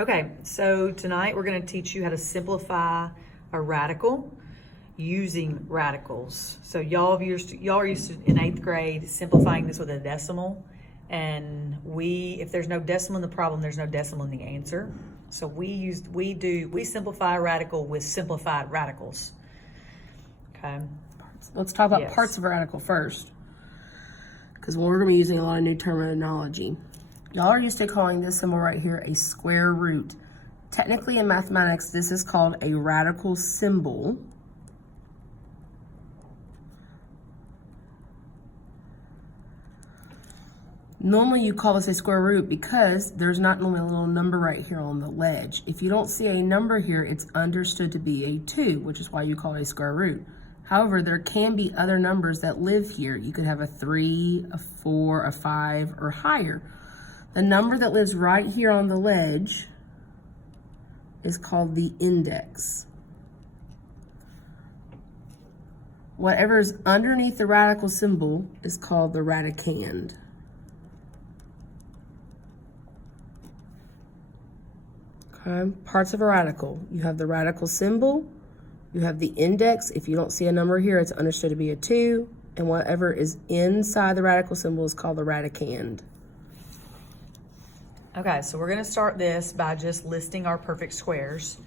Okay, so tonight we're going to teach you how to simplify a radical using radicals. So y'all are used to in 8th grade simplifying this with a decimal, and if there's no decimal in the problem, there's no decimal in the answer. So we simplify a radical with simplified radicals. Okay. Let's talk about Yes. parts of a radical first, because we're going to be using a lot of new terminology. Y'all are used to calling this symbol right here a square root. Technically in mathematics, this is called a radical symbol. Normally you call this a square root because there's not normally a little number right here on the ledge. If you don't see a number here, it's understood to be a 2, which is why you call it a square root. However, there can be other numbers that live here. You could have a 3, a 4, a 5, or higher. The number that lives right here on the ledge is called the index. Whatever is underneath the radical symbol is called the radicand. Okay, parts of a radical. You have the radical symbol, you have the index. If you don't see a number here, it's understood to be a 2, and whatever is inside the radical symbol is called the radicand. Okay, so we're going to start this by just listing our perfect squares.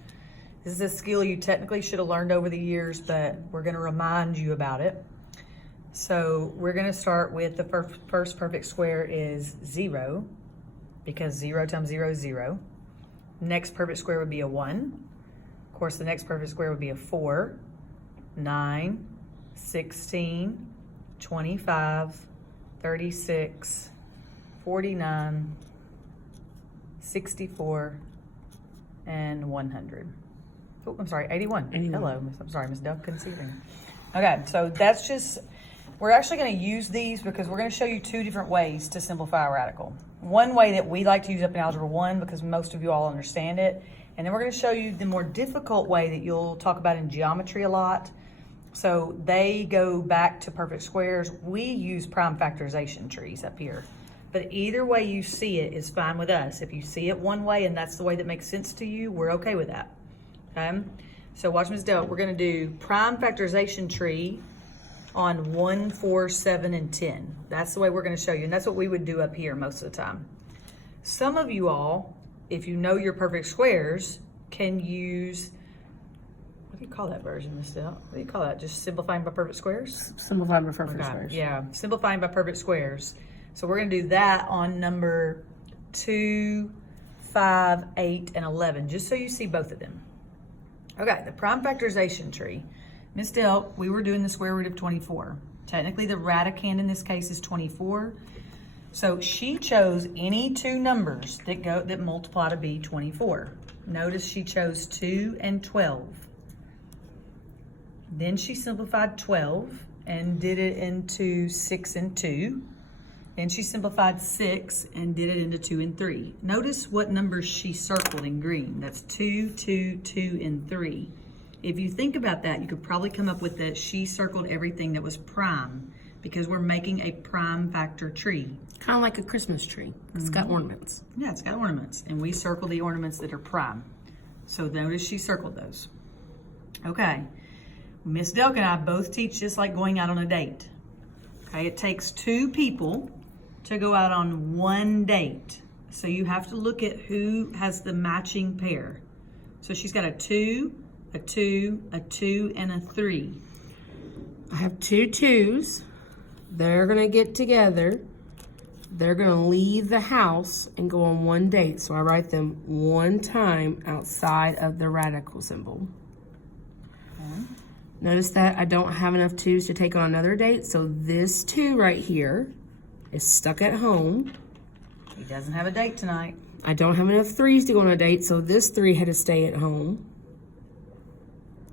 This is a skill you technically should have learned over the years, but we're going to remind you about it. So we're going to start with the first perfect square is 0, because 0 times 0 is 0. Next perfect square would be a 1. Of course, the next perfect square would be a 4, 9, 16, 25, 36, 49, 64, and 100. Oh, I'm sorry, 81. 81. Hello, I'm sorry, Miss Dell, couldn't see anything. Okay, so that's just, we're actually going to use these because we're going to show you 2 different ways to simplify a radical. One way that we like to use up in Algebra 1 because most of you all understand it, and then we're going to show you the more difficult way that you'll talk about in geometry a lot. So they go back to perfect squares. We use prime factorization trees up here. But either way you see it is fine with us. If you see it one way and that's the way that makes sense to you, we're okay with that. Okay? So watch Ms. Dell. We're going to do prime factorization tree on 1, 4, 7, and 10. That's the way we're going to show you. And that's what we would do up here most of the time. Some of you all, if you know your perfect squares, can use, what do you call that version, Ms. Dell? What do you call that? Just simplifying by perfect squares? Simplifying by perfect squares. Yeah, simplifying by perfect squares. So we're going to do that on number 2, 5, 8, and 11, just so you see both of them. Okay, the prime factorization tree. Ms. Dell, we were doing the square root of 24. Technically, the radicand in this case is 24. So she chose any 2 numbers that multiply to be 24. Notice she chose 2 and 12. Then she simplified 12 and did it into 6 and 2. Then she simplified 6 and did it into 2 and 3. Notice what numbers she circled in green. That's 2, 2, 2, and 3. If you think about that, you could probably come up with that she circled everything that was prime because we're making a prime factor tree. Kind of like a Christmas tree. It's got ornaments. Yeah, it's got ornaments, and we circle the ornaments that are prime. So notice she circled those. Okay, Miss Delk and I both teach just like going out on a date. Okay, it takes 2 people to go out on one date. So you have to look at who has the matching pair. So she's got a 2, a 2, a 2, and a 3. I have 2 2s. They're going to get together. They're going to leave the house and go on one date. So I write them one time outside of the radical symbol. Okay. Notice that I don't have enough 2s to take on another date. So this 2 right here is stuck at home. He doesn't have a date tonight. I don't have enough 3s to go on a date. So this 3 had to stay at home.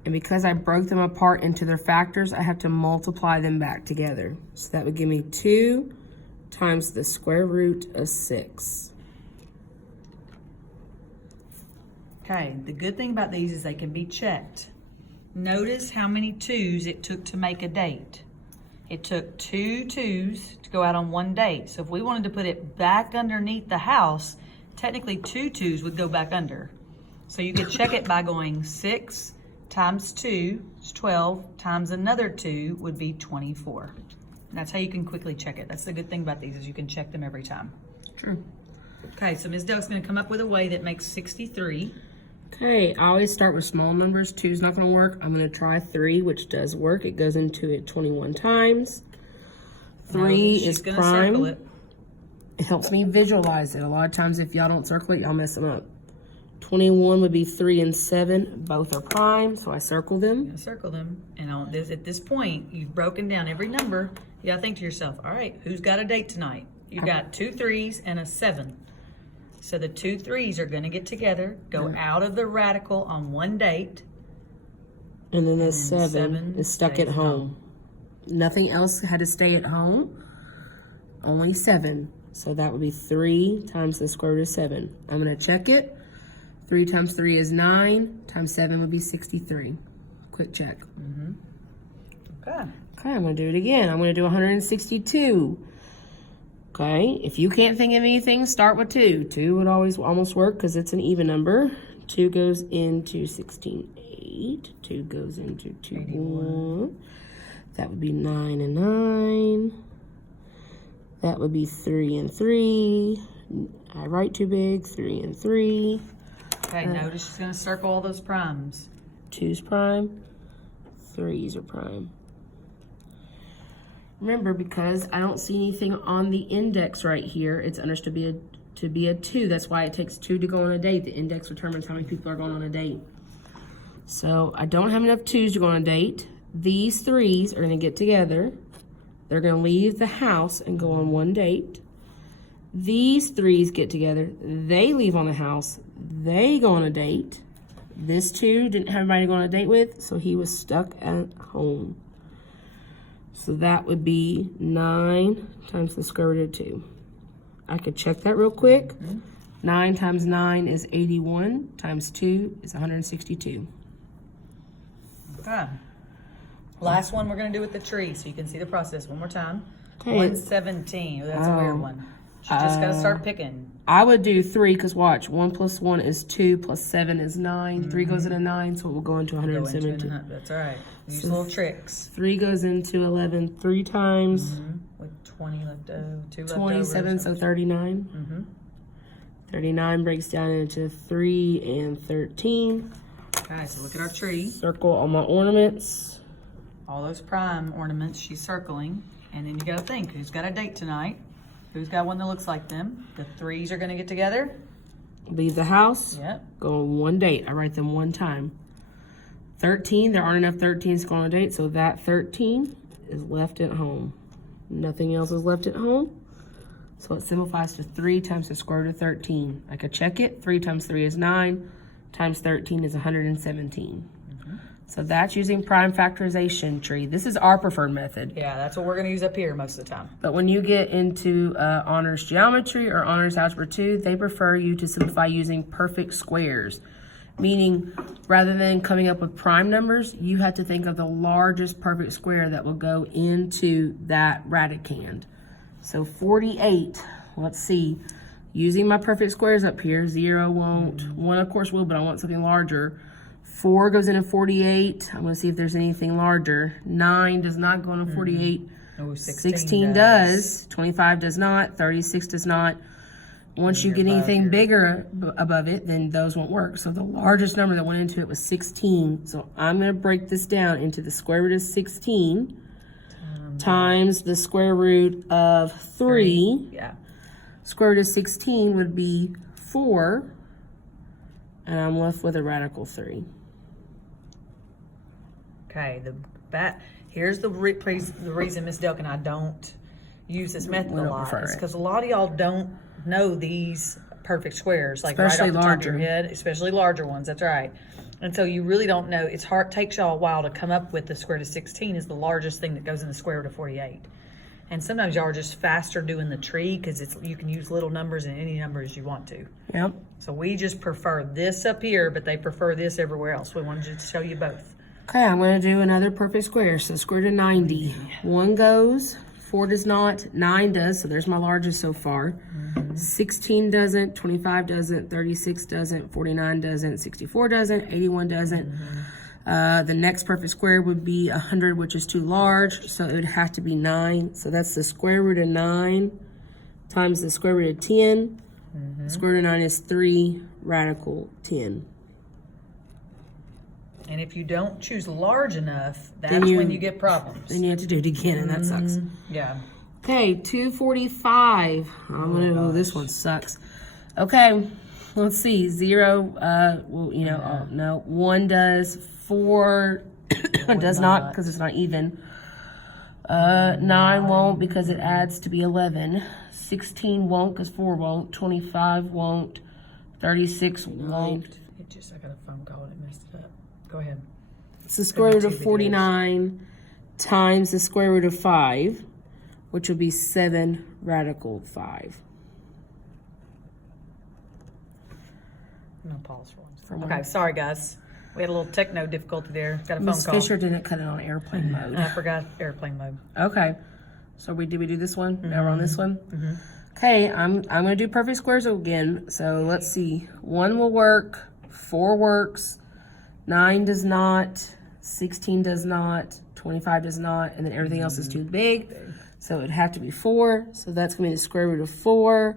And because I broke them apart into their factors, I have to multiply them back together. So that would give me 2 times the square root of 6. Okay, the good thing about these is they can be checked. Notice how many 2s it took to make a date. It took 2 2s to go out on one date. So if we wanted to put it back underneath the house, technically 2 2s would go back under. So you could check it by going 6 times 2 is 12, times another 2 would be 24. And that's how you can quickly check it. That's the good thing about these is you can check them every time. True. Okay, so Ms. Doak's gonna come up with a way that makes 63. Okay, I always start with small numbers. 2 is not going to work. I'm going to try 3, which does work. It goes into it 21 times. 3 She's is gonna circle prime. it. It helps me visualize it. A lot of times if y'all don't circle it, y'all mess them up. 21 would be 3 and 7. Both are prime, so I circle them. Gonna circle them, and at this point, you've broken down every number. You gotta think to yourself, all right, who's got a date tonight? You've got 2 3s and a 7. So the 2 3s are gonna get together, go out of the radical on one date. And then the then 7 7 is stuck stays at home. Nothing else had to stay at home. Only 7. So that would be 3 times the square root of 7. I'm going to check it. 3 times 3 is 9. Times 7 would be 63. Quick check. Okay. Okay, I'm going to do it again. I'm going to do 162. Okay, if you can't think of anything, start with 2. 2 would always almost work because it's an even number. 2 goes into 16, 8. 2 goes into 2, 1. That would be 9 and 9. That would be 3 and 3. I write too big. 3 and 3. Okay, notice she's gonna circle all those primes. 2's prime. 3's are prime. Remember, because I don't see anything on the index right here, it's understood to be a 2. That's why it takes 2 to go on a date. The index determines how many people are going on a date. So I don't have enough 2's to go on a date. These 3's are going to get together. They're going to leave the house and go on one date. These 3's get together. They leave on the house. They go on a date. This 2 didn't have anybody to go on a date with, so he was stuck at home. So that would be 9 times the square root of 2. I could check that real quick. 9 times 9 is 81, times 2 is 162. Okay. Last one we're gonna do with the tree, so you can see the process one more time. Okay. 117. Oh, that's a weird one. You just gotta start picking. I would do 3, because watch, 1 plus 1 is 2, plus 7 is 9. 3 goes into 9, so it will go into Go into 117. that's all right. Use little tricks. 3 goes into 11 3 times. With 20 left over, 2 left 27, over. so 39. 39 breaks down into 3 and 13. Okay, so look at our tree. Circle all my ornaments. All those prime ornaments she's circling. And then you gotta think, who's got a date tonight? Who's got one that looks like them? The 3's are gonna get together. Leave the house. Yep. Go on one date. I write them one time. 13, there aren't enough 13s to go on a date, so that 13 is left at home. Nothing else is left at home. So it simplifies to 3 times the square root of 13. I could check it. 3 times 3 is 9, times 13 is 117. So that's using prime factorization tree. This is our preferred method. Yeah, that's what we're gonna use up here most of the time. But when you get into honors geometry or honors algebra 2, they prefer you to simplify using perfect squares. Meaning, rather than coming up with prime numbers, you have to think of the largest perfect square that will go into that radicand. So 48, let's see, using my perfect squares up here, 0 won't, 1 of course will, but I want something larger. 4 goes into 48. I'm going to see if there's anything larger. 9 does not go into 48. Oh, 16 does. 25 does not. 36 does not. Once you get anything bigger above it, then those won't work. So the largest number that went into it was 16. So I'm going to break this down into the square root of 16 times the square root of 3. Yeah. Square root of 16 would be 4. And I'm left with a radical 3. Okay, here's the reason Miss Delk and I don't use this method a lot is because a lot of y'all don't know these perfect squares, like Especially right off the top of your larger. head, especially larger ones. That's right. And so you really don't know. It's hard. Takes y'all a while to come up with the square root of 16 is the largest thing that goes in the square root of 48. And sometimes y'all are just faster doing the tree because you can use little numbers and any numbers you want to. Yep. So we just prefer this up here, but they prefer this everywhere else. We wanted to show you both. Okay, I'm going to do another perfect square. So square root of 90. 1 goes, 4 does not, 9 does, so there's my largest so far. 16 doesn't, 25 doesn't, 36 doesn't, 49 doesn't, 64 doesn't, 81 doesn't. The next perfect square would be 100, which is too large, so it would have to be 9. So that's the square root of 9 times the square root of 10. Square root of 9 is 3 radical 10. And if you don't choose large enough, that's Then when you get problems. Then you have to do it again, and that sucks. Yeah. Okay, 245. Oh, this one sucks. Okay, let's see. 0, well, you know, no. 1 does. 4 does not, because it's not even. 9 won't, because it adds to be 11. 16 won't, because 4 won't. 25 won't. 36 won't. It just, I got a phone call and it messed it up. Go ahead. It's the square root of 49 times the square root of 5, which would be 7 radical 5. I'm going to pause for 1 second. For one. Okay, sorry guys. We had a little techno difficulty there. Got a phone Miss call. Fisher didn't cut it on airplane mode. I forgot airplane mode. Okay, so did we do this one? Now we're on this one. Okay, I'm gonna do perfect squares again. So let's see. 1 will work. 4 works. 9 does not. 16 does not. 25 does not, and then everything else is too big. So it'd have to be 4. So that's gonna be the square root of 4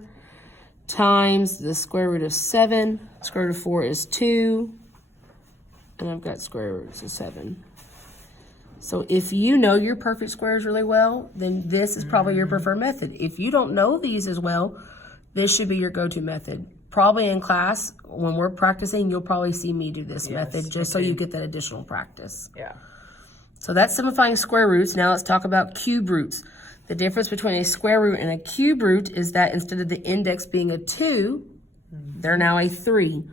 times the square root of 7. Square root of 4 is 2. And I've got square roots of 7. So if you know your perfect squares really well, then this is probably your preferred method. If you don't know these as well, this should be your go-to method. Probably in class, when we're practicing, you'll probably see me do this method just so you get that additional practice. Yeah. So that's simplifying square roots. Now let's talk about cube roots. The difference between a square root and a cube root is that instead of the index being a 2, they're now a 3.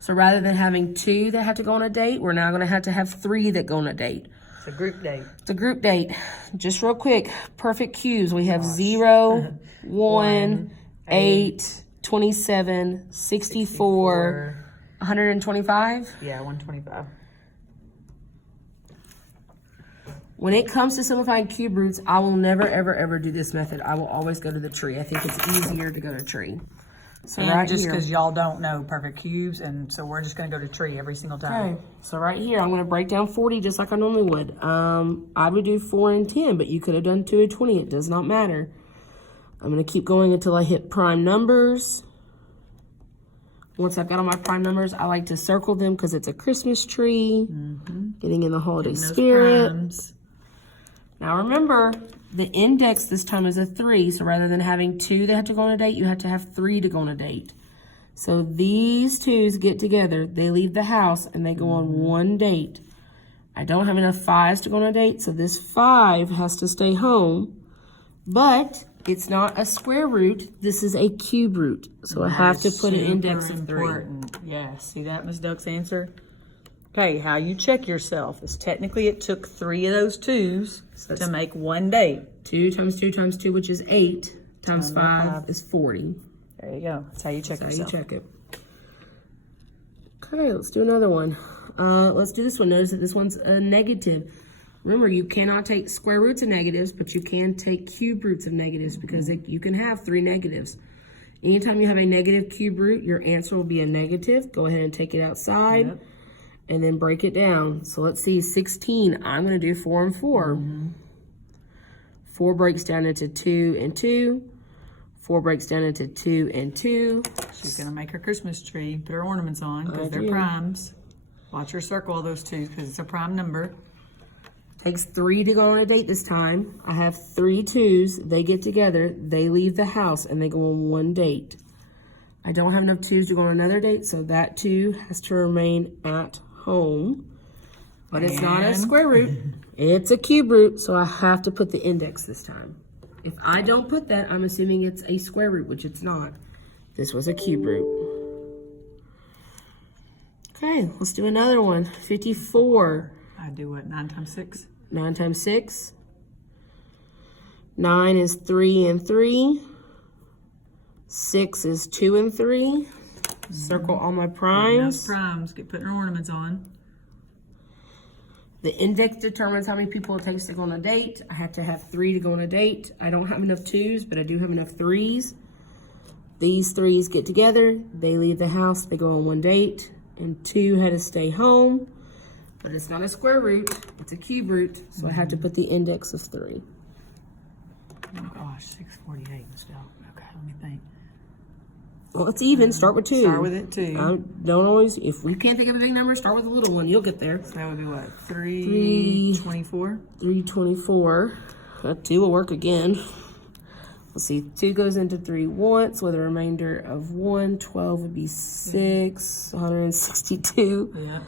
So rather than having 2 that have to go on a date, we're now going to have 3 that go on a date. It's a group date. It's a group date. Just real quick, perfect cubes. We have 0, 1, 8, 27, 64, 125. Yeah, 125. When it comes to simplifying cube roots, I will never, ever, ever do this method. I will always go to the tree. I think it's easier to go to tree. So And right just here. because y'all don't know perfect cubes, and so we're just going to go to tree every single time. Okay, so right here, I'm going to break down 40 just like I normally would. I would do 4 and 10, but you could have done 2 and 20. It does not matter. I'm going to keep going until I hit prime numbers. Once I've got all my prime numbers, I like to circle them because it's a Christmas tree. Getting in the holiday spirit. Primes. Now remember, the index this time is a 3, so rather than having 2 that have to go on a date, you have to have 3 to go on a date. So these 2's get together, they leave the house, and they go on one date. I don't have enough 5's to go on a date, so this 5 has to stay home, but it's not a square root, this is a cube root. So I have to put an index of 3. Important. Yeah, see that, Ms. Duck's answer? Okay, how you check yourself is technically it took 3 of those 2's to make one date. 2 times 2 times 2, which is 8, times 5 is 40. There you go. That's how you check That's how yourself. you check it. Okay, let's do another one. Let's do this one. Notice that this one's a negative. Remember, you cannot take square roots of negatives, but you can take cube roots of negatives because you can have 3 negatives. Anytime you have a negative cube root, your answer will be a negative. Go ahead and take it outside. Yep. And then break it down. So let's see, 16, I'm gonna do 4 and 4. 4 breaks down into 2 and 2. 4 breaks down into 2 and 2. She's going to make her Christmas tree, put her ornaments on because they're do. primes. Watch her circle all those 2's because it's a prime number. Takes 3 to go on a date this time. I have 3 2's, they get together, they leave the house, and they go on one date. I don't have enough 2's to go on another date, so that 2 has to remain at home. But it's not a And- square root. It's a cube root, so I have to put the index this time. If I don't put that, I'm assuming it's a square root, which it's not. This was a cube root. Okay, let's do another one. 54. I do what, 9 times 6? 9 times 6. 9 is 3 and 3. 6 is 2 and 3. Circle all my Those primes. primes, get putting her ornaments on. The index determines how many people it takes to go on a date. I have to have 3 to go on a date. I don't have enough 2's, but I do have enough 3's. These threes get together, they leave the house, they go on one date, and 2 had to stay home. But it's not a square root, it's a cube root, so I have to put the index of 3. Oh gosh, 648 still. Okay, let me think. Well, it's even, start with 2. Start with it too. Don't always, if we can't think of a big number, start with a little one, you'll get there. So that would be what? 324? 324. 2 will work again. Let's see, 2 goes into 3 once with a remainder of 1. 12 would be 6, 162. Yeah.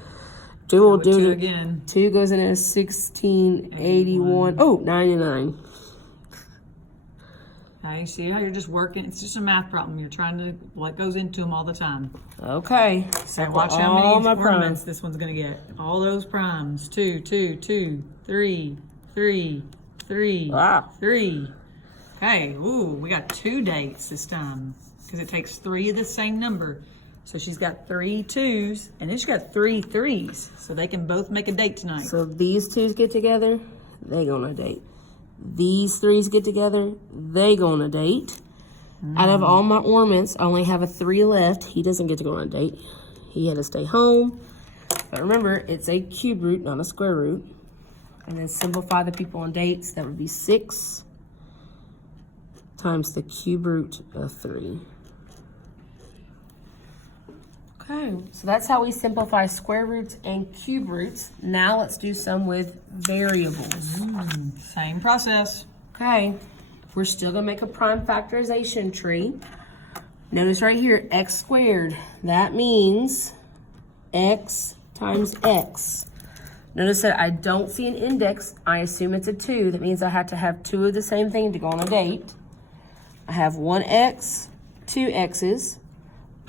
2 will With do 2 it. again. 2 goes into 1681. Oh, 99. Okay, see how you're just working? It's just a math problem. You're trying to, what goes into them all the time. Okay. So watch how all many my ornaments primes. this one's gonna get. All those primes. 2, 2, 2, 3, 3, 3, Wow. 3. Okay, ooh, we got 2 dates this time because it takes 3 of the same number. So she's got 3 2s and then she's got 3 3s. So they can both make a date tonight. So these 2s get together, they go on a date. These 3s get together, they go on a date. Out of all my ornaments, I only have a 3 left. He doesn't get to go on a date. He had to stay home. But remember, it's a cube root, not a square root. And then simplify the people on dates. That would be 6 times the cube root of 3. Okay, so that's how we simplify square roots and cube roots. Now let's do some with variables. Same process. Okay, we're still gonna make a prime factorization tree. Notice right here, x squared. That means x times x. Notice that I don't see an index. I assume it's a 2. That means I have to have 2 of the same thing to go on a date. I have 1 x, 2 x's.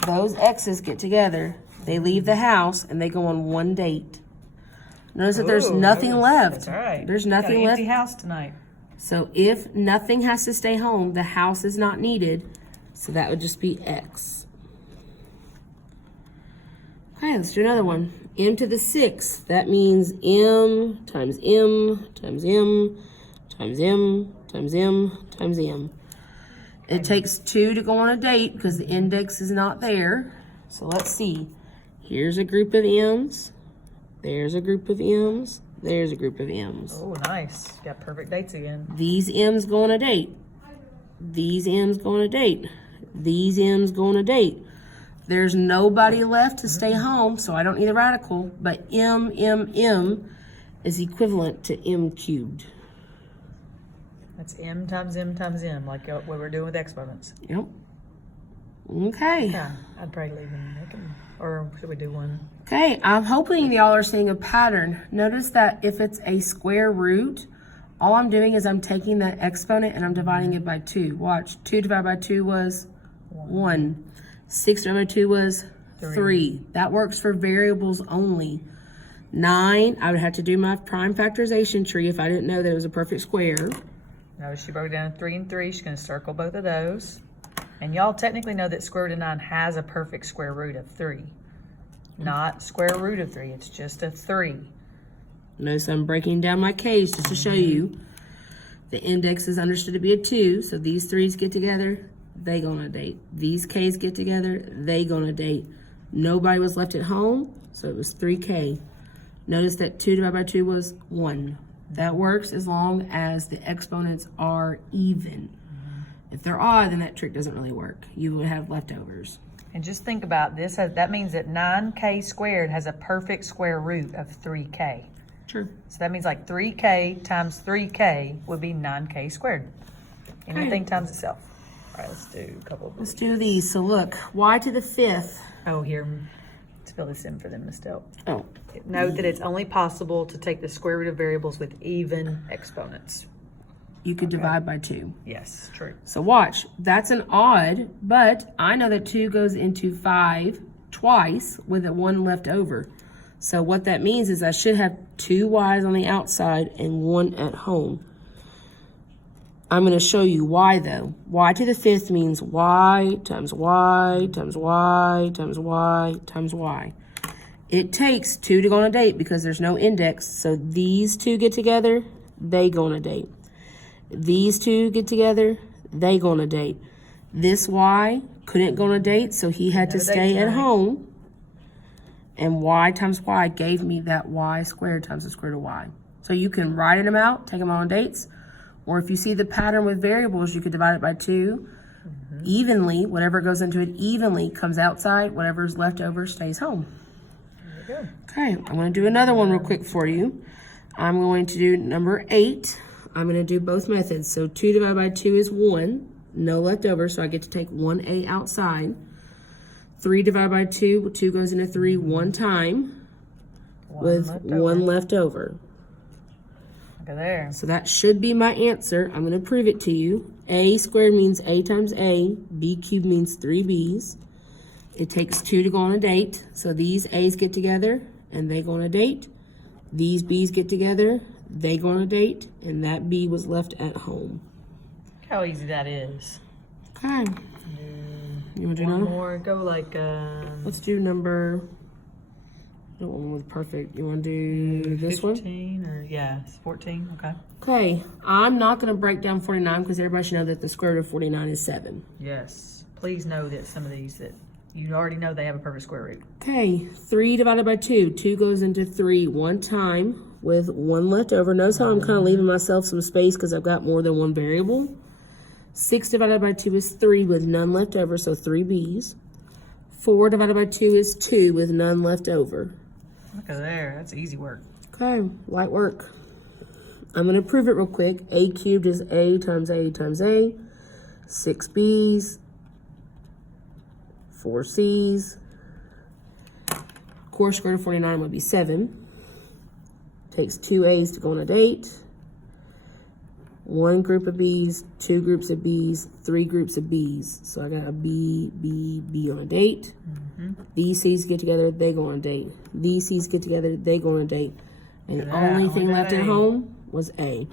Those x's get together. They leave the house and they go on one date. Notice that there's Ooh, nothing left. That's all right. There's Got nothing an left. empty house tonight. So if nothing has to stay home, the house is not needed. So that would just be x. Okay, let's do another one. M to the 6th. That means m times m times m times m times m times m. It takes 2 to go on a date because the index is not there. So let's see. Here's a group of m's. There's a group of m's. There's a group of m's. Oh, nice. Got perfect dates again. These m's go on a date. These m's go on a date. These m's go on a date. There's nobody left to stay home, so I don't need a radical, but m is equivalent to m cubed. That's m times m times m, like what we're doing with exponents. Yep. Okay. Yeah, I'd probably leave them naked. Or should we do one? Okay, I'm hoping y'all are seeing a pattern. Notice that if it's a square root, all I'm doing is I'm taking that exponent and I'm dividing it by 2. Watch, 2 divided by 2 was 1. 6 divided by 2 was 3. That works for variables only. 9, I would have to do my prime factorization tree if I didn't know that it was a perfect square. Notice she broke down 3 and 3. She's going to circle both of those. And y'all technically know that square root of 9 has a perfect square root of 3. Not square root of 3. It's just a 3. Notice I'm breaking down my k's just to show you. The index is understood to be a 2, so these 3's get together, they go on a date. These k's get together, they go on a date. Nobody was left at home, so it was 3k. Notice that 2 divided by 2 was 1. That works as long as the exponents are even. If they're odd, then that trick doesn't really work. You would have leftovers. And just think about this. That means that 9k squared has a perfect square root of 3k. Sure. So that means like 3k times 3k would be 9k squared. Anything times itself. All right, let's do a couple of Let's do these. So look, y to the 5th. Oh, here. Let's fill this in for them, Miss Del. Oh, Note that it's only possible to take the square root of variables with even exponents. you could divide by 2. Yes, true. So watch, that's an odd, but I know that 2 goes into 5 twice with a 1 left over. So what that means is I should have 2 y's on the outside and 1 at home. I'm going to show you why though. Y to the 5th means y times y times y times y times y. It takes 2 to go on a date because there's no index. So these 2 get together, they go on a date. These 2 get together, they go on a date. This y couldn't go on a date, so he had to No date stay at tonight. home. And y times y gave me that y squared times the square root of y. So you can write them out, take them on dates, or if you see the pattern with variables, you could divide it by 2. Evenly, whatever goes into it evenly comes outside, whatever's left over stays home. There you Okay, I'm going to do another one real quick for you. I'm going to do number 8. I'm going to do both methods. So 2 divided by 2 is 1, no left over, so I get to take 1a outside. 3 divided by 2, 2 goes into 3 one time go. with left over. 1 left over. Look at there. So that should be my answer. I'm going to prove it to you. A squared means a times a. B cubed means 3b's. It takes 2 to go on a date. So these a's get together and they go on a date. These b's get together, they go on a date, and that b was left at home. Look how easy that is. Okay. You want to do One another? more. Go like Let's do number. The one with perfect. You want to do this one? 15 or yeah, it's 14. Okay. Okay. I'm not going to break down 49 because everybody should know that the square root of 49 is 7. Yes. Please know that some of these that you already know they have a perfect square root. Okay. 3 divided by 2. 2 goes into 3 one time with 1 left over. Notice how I'm kind of leaving myself some space because I've got more than one variable. 6 divided by 2 is 3 with none left over, so 3b's. 4 divided by 2 is 2 with none left over. Look at there. That's easy work. Okay, light work. I'm going to prove it real quick. A cubed is a times a times a. 6b's. 4c's. Of course, square root of 49 would be 7. Takes 2 a's to go on a date. 1 group of b's, 2 groups of b's, 3 groups of b's. So I got a b, b, b on a date. These c's get together, they go on a date. These c's get together, they go on a date. And the Look at that, only only thing that left at A. home was a.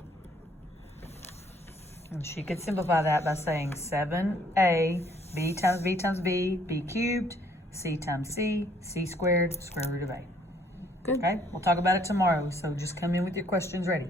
And she could simplify that by saying 7a, b times b times b, b cubed, c times c, c squared, square root of a. Good. Okay, we'll talk about it tomorrow, so just come in with your questions ready.